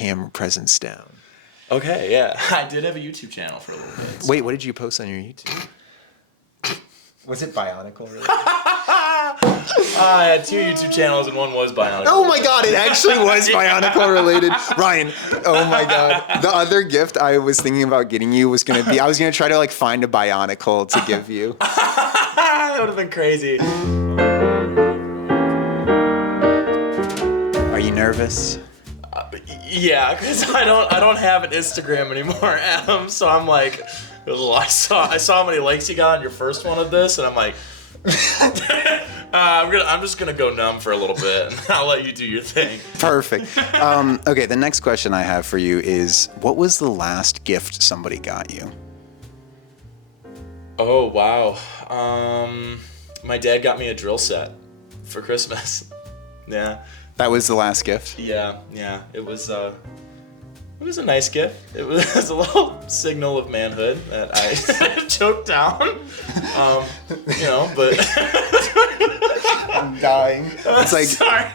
camera presence down. Okay, yeah. I did have a YouTube channel for a little bit. Wait, what did you post on your YouTube? Was it Bionicle related? I had 2 YouTube channels and one was Bionicle. Oh my god, it actually was Bionicle related. Ryan, oh my god. The other gift I was thinking about getting you was gonna be, I was gonna try to like find a Bionicle to give you. That would have been crazy. Are you nervous? Yeah, because I don't have an Instagram anymore, Adam. So I'm like, ugh, I saw how many likes you got on your first one of this, and I'm like, I'm just gonna go numb for a little bit, and I'll let you do your thing. Perfect. Okay, the next question I have for you is, what was the last gift somebody got you? Oh wow, my dad got me a drill set for Christmas. Yeah. That was the last gift? Yeah. It was a nice gift. It was a little signal of manhood that I choked down. But I'm dying. It's like, sorry.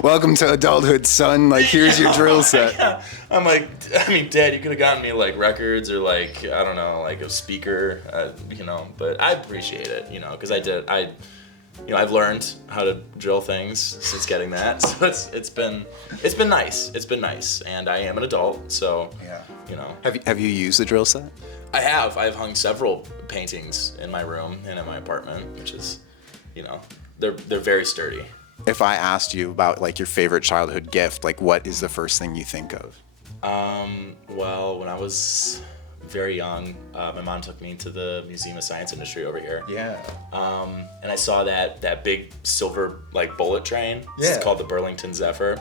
Welcome to adulthood, son. Like, here's your drill set. Yeah. I'm like, Dad, you could have gotten me like records or like, I don't know, like a speaker, but I appreciate it, because I've learned how to drill things since getting that, so it's been nice. It's been nice, and I am an adult, so yeah. Have you used the drill set? I have. I've hung several paintings in my room and in my apartment, which is, they're very sturdy. If I asked you about like your favorite childhood gift, like what is the first thing you think of? Well, when I was very young, my mom took me to the Museum of Science Industry over here. Yeah. And I saw that big silver like bullet train. Yeah. It's called the Burlington Zephyr.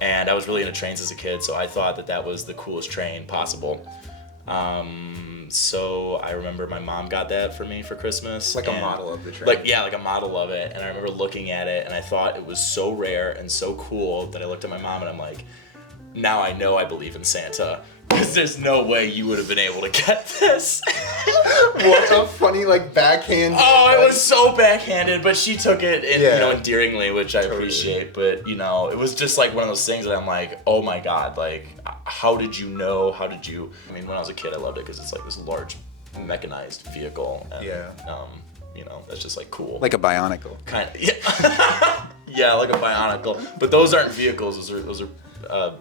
And I was really into trains as a kid, so I thought that was the coolest train possible. So I remember my mom got that for me for Christmas. Like a model of the train. Like a model of it. And I remember looking at it and I thought it was so rare and so cool that I looked at my mom and I'm like, now I know I believe in Santa. Because there's no way you would have been able to get this. What a funny, like, backhand. Oh, it was so backhanded, but she took it, endearingly, which I appreciate. But, it was just, like, one of those things that I'm like, oh, my God, like, how did you know? How did you... I mean, when I was a kid, I loved it because it's, like, this large mechanized vehicle. And, that's just, like, cool. Like a Bionicle. Kind of, yeah. Yeah, like a Bionicle. But those aren't vehicles. Those are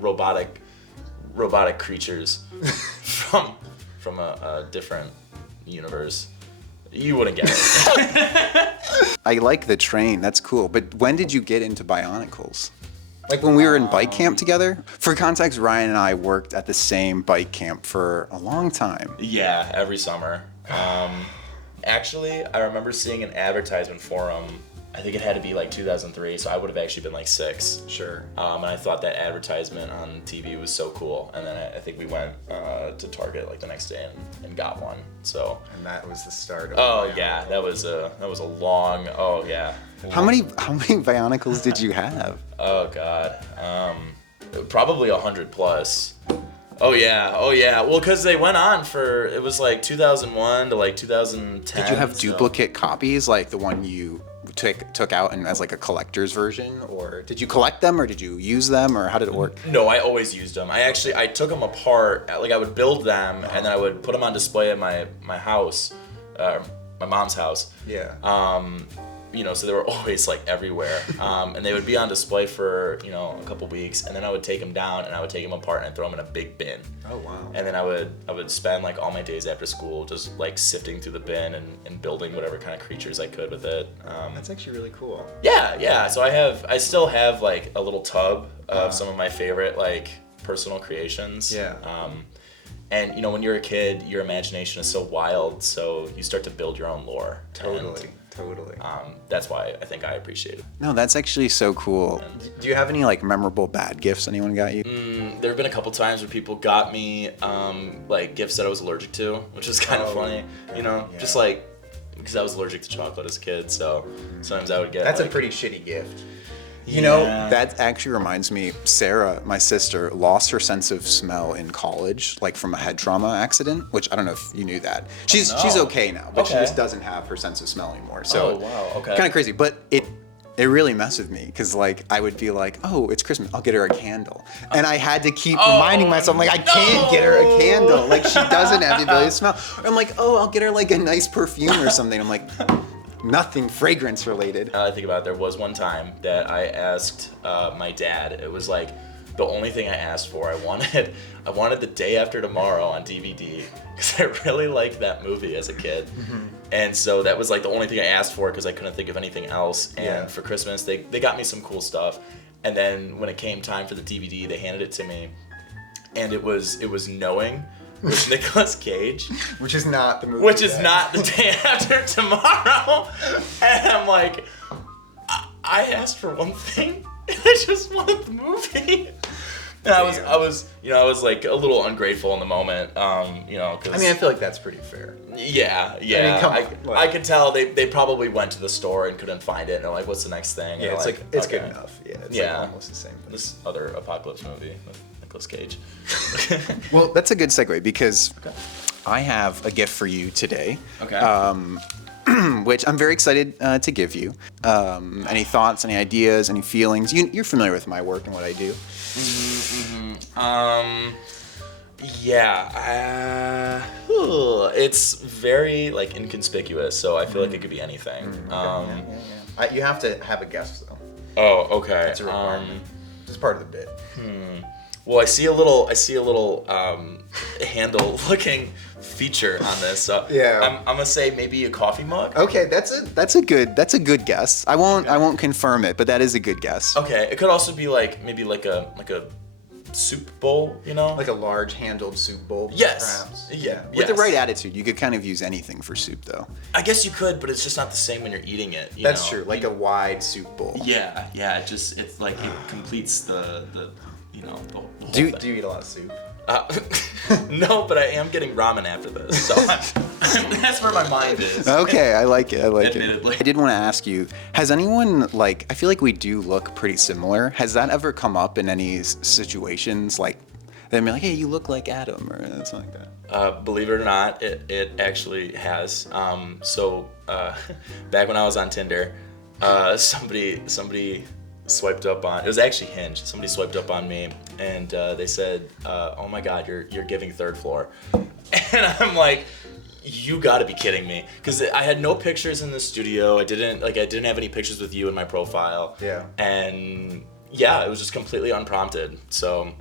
robotic creatures from a different universe. You wouldn't get it. I like the train. That's cool. But when did you get into Bionicles? Like when we were in bike camp together? For context, Ryan and I worked at the same bike camp for a long time. Yeah, every summer. Actually, I remember seeing an advertisement for them. I think it had to be like 2003, so I would have actually been like 6. Sure. And I thought that advertisement on TV was so cool. And then I think we went to Target like the next day and got one. So. And that was the start of. Oh yeah, that was a long. Oh yeah. How many Bionicles did you have? Oh God, probably 100 plus. Oh yeah. Well, because they went on for, it was like 2001 to like 2010. Did you have duplicate copies, like the one you took out and as like a collector's version, or did you collect them, or did you use them, or how did it work? No, I always used them. I took them apart. Like I would build them and then I would put them on display at my house, my mom's house. Yeah. So they were always like everywhere. And they would be on display for, a couple weeks, and then I would take them down and I would take them apart and I'd throw them in a big bin. Oh wow. And then I would spend like all my days after school just like sifting through the bin and building whatever kind of creatures I could with it. That's actually really cool. Yeah. So I still have like a little tub of some of my favorite like personal creations. Yeah. And when you're a kid, your imagination is so wild, so you start to build your own lore. Totally. That's why I think I appreciate it. No, that's actually so cool. Do you have any like memorable bad gifts anyone got you? There have been a couple times where people got me like gifts that I was allergic to, which is kind of funny. Just like because I was allergic to chocolate as a kid, so sometimes I would get. That's a pretty shitty gift. That actually reminds me, Sarah, my sister, lost her sense of smell in college, like from a head trauma accident, which I don't know if you knew that. She's okay now, but she just doesn't have her sense of smell anymore. So oh, wow. Okay. Kind of crazy, but It really messed with me because like I would be like, oh, it's Christmas, I'll get her a candle, and I had to keep reminding myself, like I can't get her a candle, like she doesn't have the ability to smell. Or I'm like, oh, I'll get her like a nice perfume or something. I'm like, nothing fragrance related. I think about it, there was one time that I asked my dad. It was like the only thing I asked for. I wanted The Day After Tomorrow on DVD because I really liked that movie as a kid. And so that was like the only thing I asked for because I couldn't think of anything else. And for Christmas, they got me some cool stuff. And then when it came time for the DVD, they handed it to me. And it was Knowing with Nicolas Cage. Which is not the movie. Which is not The Day After Tomorrow. And I'm like, I asked for one thing. And I just wanted the movie. And I was like a little ungrateful in the moment, cause I mean, I feel like that's pretty fair. Yeah. I could tell they probably went to the store and couldn't find it, and they're like, "What's the next thing?" Yeah, and it's good enough. Yeah, it's like almost the same thing. This other apocalypse movie with Nicolas Cage. Well, that's a good segue because I have a gift for you today. Okay. Which I'm very excited to give you. Any thoughts, any ideas, any feelings? You're familiar with my work and what I do. It's very like inconspicuous, so I feel like it could be anything. You have to have a guess though. Oh, okay. It's a requirement. It's part of the bit. Well, I see a little handle-looking feature on this. So I'm gonna say maybe a coffee mug. Okay, that's a good guess. I won't confirm it, but that is a good guess. Okay, it could also be like maybe like a soup bowl, like a large handled soup bowl. Yes. Perhaps. Yeah. With the right attitude, you could kind of use anything for soup, though. I guess you could, but it's just not the same when you're eating it. That's true. Like a wide soup bowl. Yeah. It's like it completes the whole Do you thing. eat a lot of soup? No, but I am getting ramen after this, so that's where my mind is. Okay, I like it. Admittedly. I did want to ask you, has anyone, like, I feel like we do look pretty similar. Has that ever come up in any situations, like, they'd be like, hey, you look like Adam, or something like that? Believe it or not, it actually has. Back when I was on Tinder, somebody swiped up on, it was actually Hinge. Somebody swiped up on me and they said, oh my God, you're giving third floor. And I'm like, you gotta be kidding me. Cause I had no pictures in the studio. I didn't have any pictures with you in my profile. Yeah. And yeah, it was just completely unprompted. So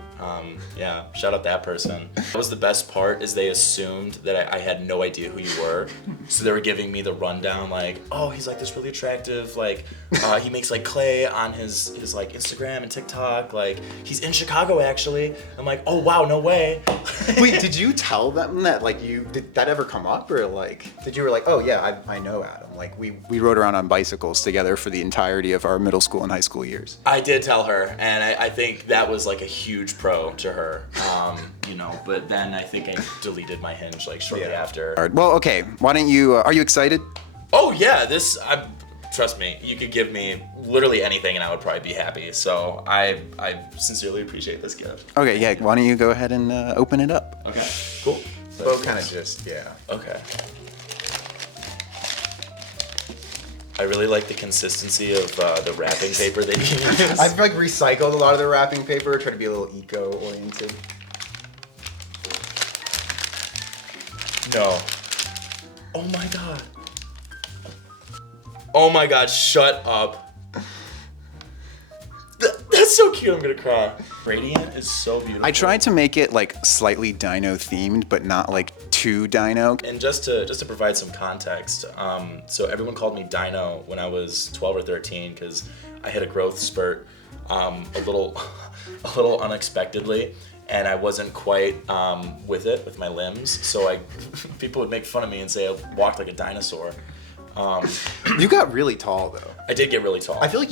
shout out that person. That was the best part, is they assumed that I had no idea who you were. So they were giving me the rundown, like, oh, he's like this really attractive, like, he makes like clay on his like Instagram and TikTok, like, he's in Chicago actually. I'm like, oh wow, no way. Wait, did you tell them that, like, did that ever come up, or like, did you were like, oh yeah, I know Adam, like we rode around on bicycles together for the entirety of our middle school and high school years? I did tell her, and I think that was like a huge pro to her, but then I think I deleted my Hinge like shortly after. All right, well, okay, why don't you, are you excited? Oh yeah, trust me, you could give me literally anything and I would probably be happy, so I sincerely appreciate this gift. Okay, yeah, why don't you go ahead and open it up? Okay, cool. Both kind of just, Okay. I really like the consistency of the wrapping paper they use. I've like recycled a lot of the wrapping paper, try to be a little eco-oriented. No. Oh my God. Oh my God, shut up. That's so cute, I'm gonna cry. Radiant is so beautiful. I tried to make it like slightly dino themed, but not like too dino. And just to provide some context, so everyone called me Dino when I was 12 or 13 because I hit a growth spurt a little unexpectedly, and I wasn't quite with my limbs. So people would make fun of me and say I walked like a dinosaur. You got really tall though. I did get really tall. I feel like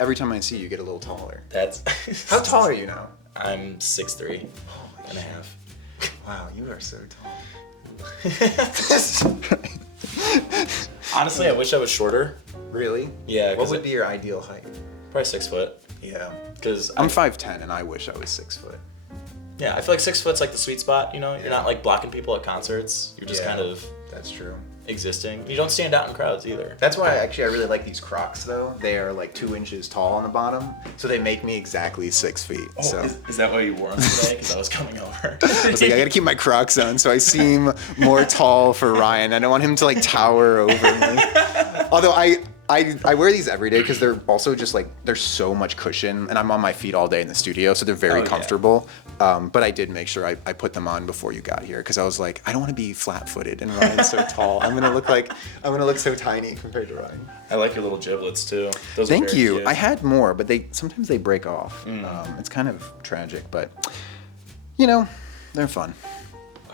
every time I see you, you get a little taller. That's How tall are you now? I'm 6'3" and a half. Wow, you are so tall. Honestly, I wish I was shorter. Really? Yeah. What would be your ideal height? Probably 6 foot. Yeah. Because I'm 5'10" and I wish I was 6 foot. Yeah, I feel like 6 foot's like the sweet spot. You're not like blocking people at concerts. You're just kind of. That's true. existing. You don't stand out in crowds either. That's why I really like these Crocs though. They are like 2 inches tall on the bottom, so they make me exactly 6 feet. Oh, so is that why you wore them today? Because I was coming over. I was like, I gotta keep my Crocs on so I seem more tall for Ryan. I don't want him to like tower over me. Although I wear these every day because they're also just like, there's so much cushion and I'm on my feet all day in the studio, so they're very comfortable. But I did make sure I put them on before you got here because I was like, I don't want to be flat-footed and Ryan's so tall. I'm gonna look so tiny compared to Ryan. I like your little giblets too. Those are Thank very you. cute. I had more, but sometimes they break off. It's kind of tragic, but you know, they're fun.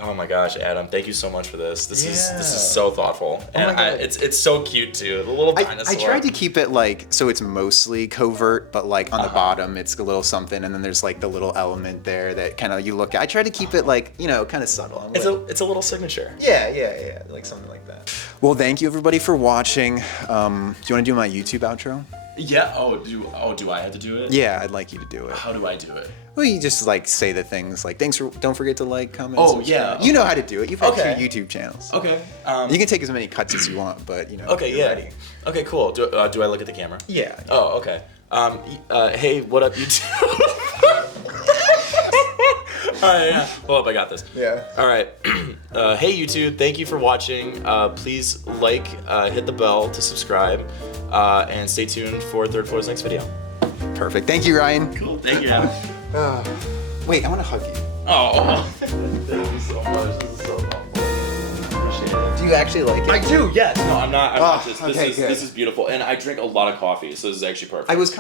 Oh my gosh, Adam! Thank you so much for this. This is so thoughtful, my and God. it's so cute too. The little dinosaur. I tried to keep it like so it's mostly covert, but like on the bottom it's a little something, and then there's like the little element there that kind of you look at. I try to keep it like kind of subtle. It's a little signature. Yeah, like something like that. Well, thank you everybody for watching. Do you want to do my YouTube outro? Yeah. Do I have to do it? Yeah, I'd like you to do it. How do I do it? Well, you just like say the things like don't forget to like, comment. Oh, subscribe. yeah, okay. You know how to do it. You've had Okay. 2 YouTube channels. Okay. You can take as many cuts as you want, but Okay. you're Yeah. ready. Okay. Cool. Do I look at the camera? Yeah. Oh. Okay. Hey, what up, YouTube? All right, yeah. Hold up, I got this. Yeah. All right. Hey, YouTube. Thank you for watching. Please hit the bell to subscribe, and stay tuned for Third Floor's next video. Perfect. Thank you, Ryan. Cool. Thank you, Adam. Wait, I want to hug you. Oh. Thank you so much. This is so thoughtful. Appreciate it. Do you actually like it? I do. Yes. No, I'm not. I want this. okay, good. This is beautiful, and I drink a lot of coffee, so this is actually perfect. I was